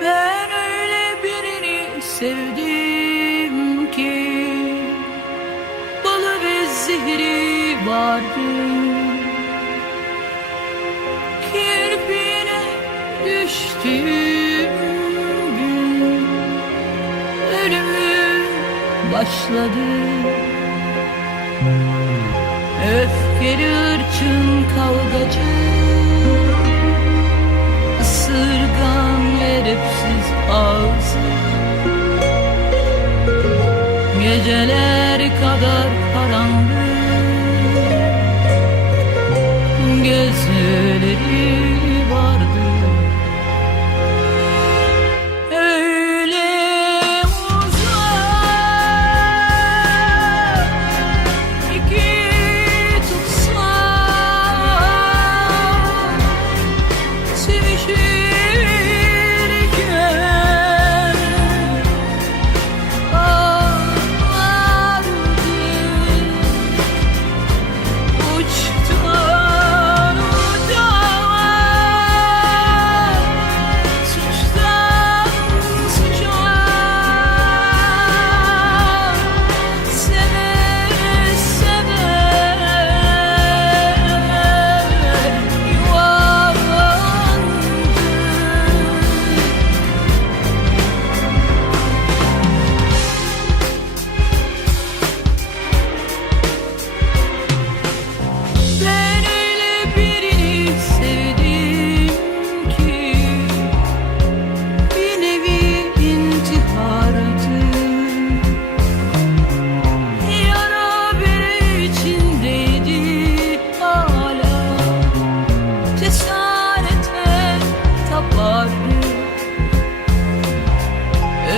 Ben öyle birini sevdim ki balı ve zehri vardı. Kirpiğine düştüğüm gün ölümüm başladı. Öfkeli hırçın kavgacı, ısırgan ve edepsiz ağzı, geceler kadar karanlık gözleri vardı. Öyle uzak iki tutsak sevişirken ağlardı. Uçtan uca, suçtan suça, seve seve yuvarlandı. Ben öyle birini sevdim ki bir nevi intihardı. Yara bere içindeydi hala, cesarete tapardı.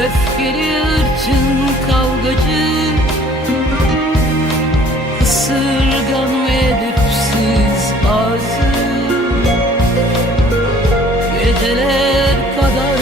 Öfkeli hırçın kavgacı, ısırgan ve edepsiz ağzı, geceler kadar